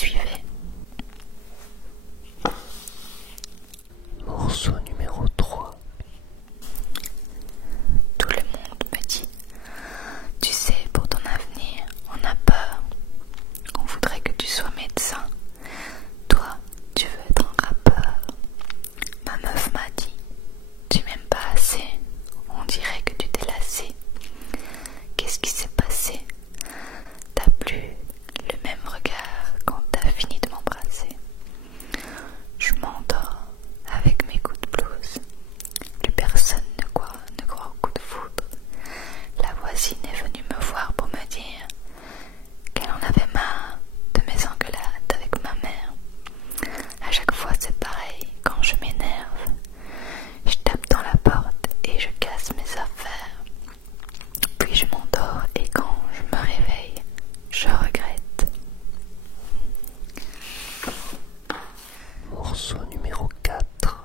suivait. Morceau numéro 3. Tout le monde me dit, tu sais, pour ton avenir, on a peur. On voudrait que tu sois médecin. Toi, tu veux être un rappeur. Ma meuf m'a dit, tu m'aimes pas assez. On dirait que tu t'es lassé. Qu'est-ce qui s'est passé? T'as plus le même regard quand t'as fini de m'embrasser. Je m'endors avec mes coups de blouse. Plus personne ne croit au coup de foudre. La voisine est venue me voir pour me dire qu'elle en avait marre de mes engueulades avec ma mère. À chaque fois c'est pareil, quand je m'énerve, je tape dans la porte et je casse mes affaires. Puis je m'endors et quand je me réveille, je regrette. Morceau numéro 4.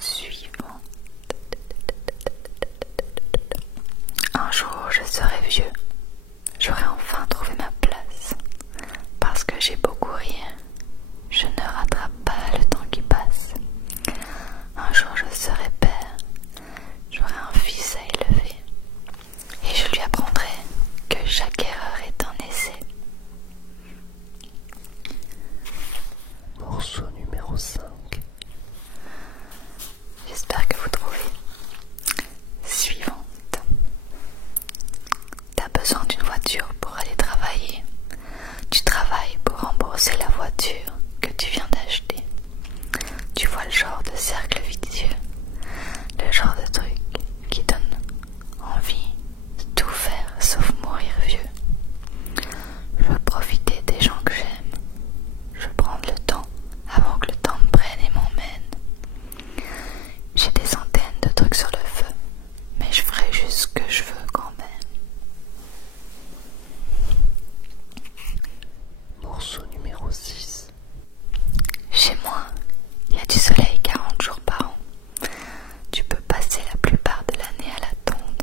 Suivant. Un jour je serai vieux. J'aurai enfin trouvé ma place. Parce que j'ai beaucoup ri, je ne rattrape pas le temps qui passe. Un jour je serai père. J'aurai un fils à élever. Et je lui apprendrai que chaque erreur est un essai. Morceau numéro 5. J'espère que vous trouvez. Suivante. T'as besoin d'une voiture pour aller travailler. Tu travailles pour rembourser la voiture que tu viens d'acheter. Tu vois le genre de cercle vicieux, le genre de truc qui donne envie de tout faire sauf mourir vieux. Je veux profiter des gens que j'aime. Je veux prendre le temps avant que le temps me prenne et m'emmène. J'ai des centaines de trucs sur le feu, mais je ferai juste ce que je veux quand même. Morceau numéro 6. Chez moi, il y a du soleil 40 jours par an. Tu peux passer la plupart de l'année à la tonde.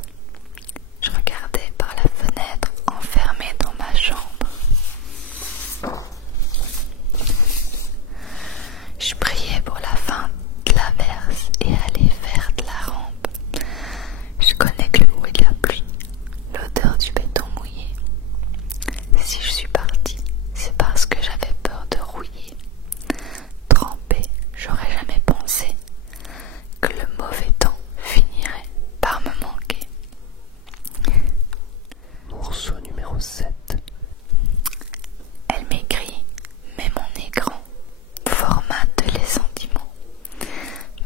Je regardais par la fenêtre enfermée dans ma chambre. Je priais pour la fin de l'averse et aller vers de la rampe. Je connais que le bruit de la pluie, l'odeur du béton mouillé. Si je suis partie, c'est parce que j'avais peur de rouiller. Trempée, j'aurais jamais pensé que le mauvais temps finirait par me manquer. Morceau numéro 7. Elle m'écrit, mais mon écran formate les sentiments.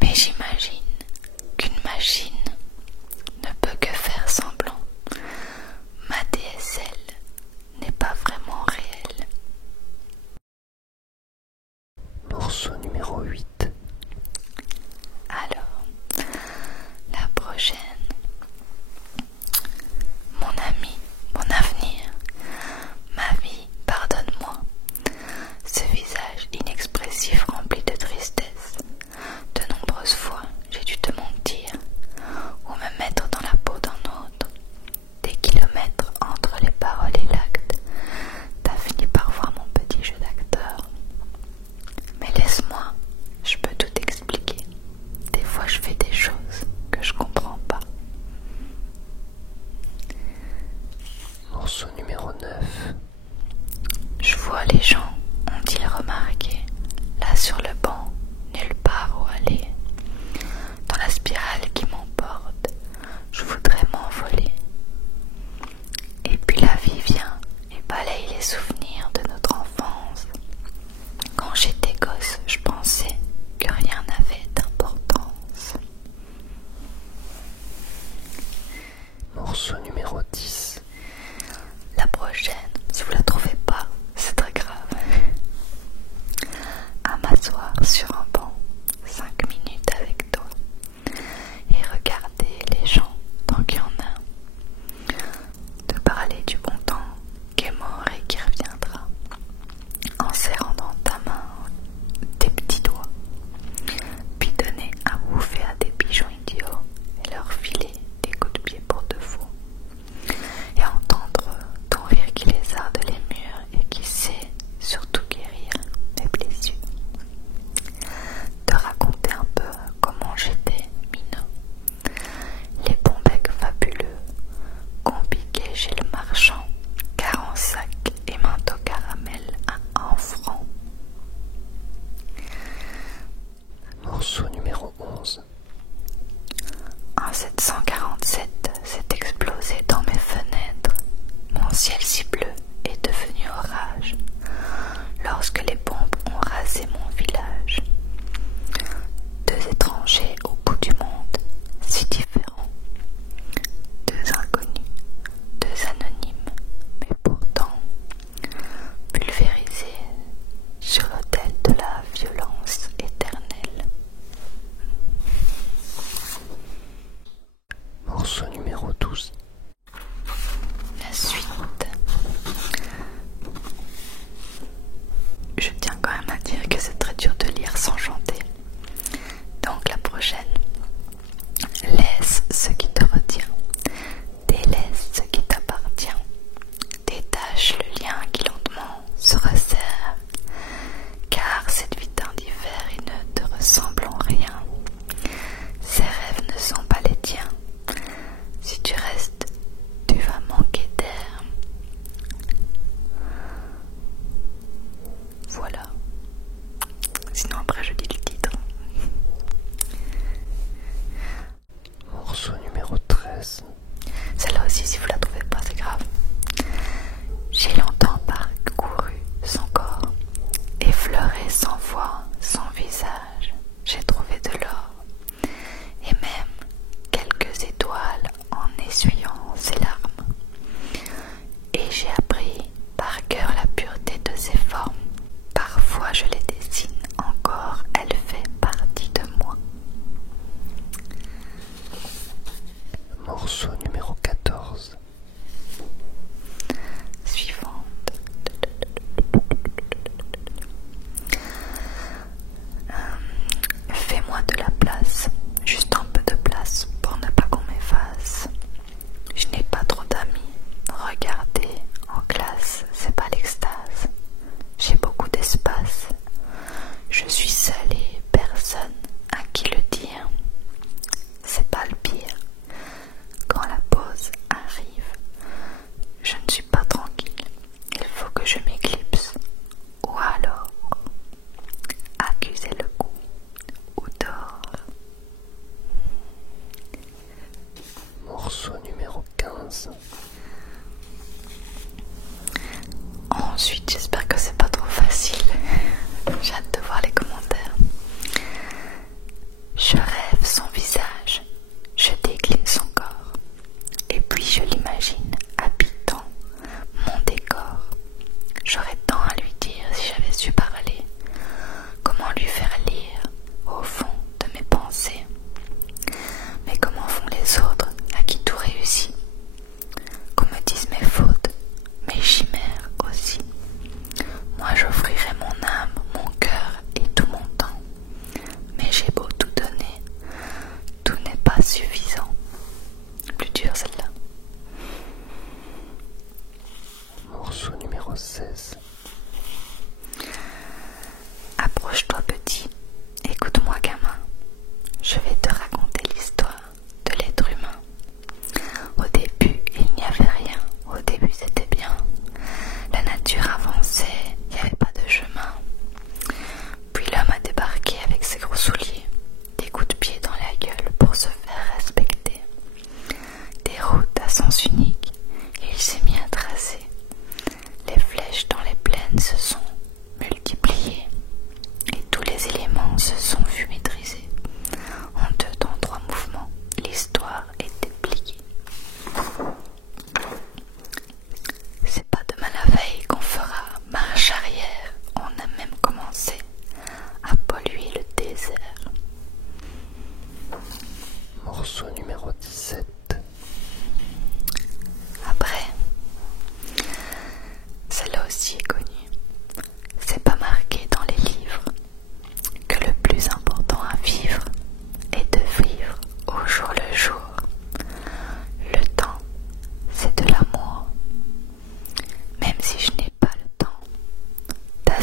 Mais j'imagine qu'une machine ne peut que faire semblant. Ma DSL n'est pas vraiment réelle. Morceau numéro 8. Alors, la prochaine. Mon ami, mon avenir, ma vie, pardonne-moi. Ce visage inexpressif rempli de tristesse. De nombreuses fois, j'ai dû te mentir ou me mettre dans la peau d'un autre. Des kilomètres entre les paroles et l'acte. T'as fini par voir mon petit jeu d'acteur. Mais laisse-moi, je peux tout expliquer. Des fois je fais des choses que je comprends pas. Morceau numéro 9. Je vois les gens, ont-ils remarqué, là sur le banc, nulle part où aller. Dans la spirale qui m'emporte, je voudrais m'envoler. Et puis la vie vient et balaye les souvenirs de notre enfance. Quand j'étais gosse, je pensais que rien n'avait d'importance. Morceau numéro 10. La prochaine, si vous la trouvez pas, c'est très grave. À m'asseoir sur un banc, 5 minutes avec toi, et regarder les gens tant qu'il y en a. De parler du bon temps qui est mort et qui reviendra, en serrant dans ta main tes petits doigts, puis donner à bouffer à des pigeons idiots et leur filer des coups de pied pour de faux. Et entendre ton rire qui lézarde les murs et qui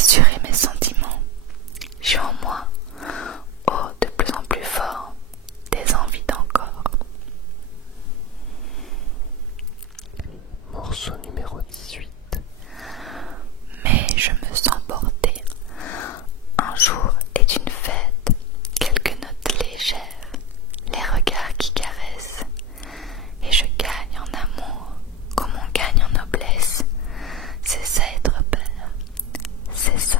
assurer mes sentiments. J'ai en moi, oh, de plus en plus fort, des envies d'encore. Morceau numéro 18. Mais je me sens porter. Un jour est une fête, quelques notes légères, les regards qui caressent, et je gagne en amour comme on gagne en noblesse. C'est ça être père, c'est ça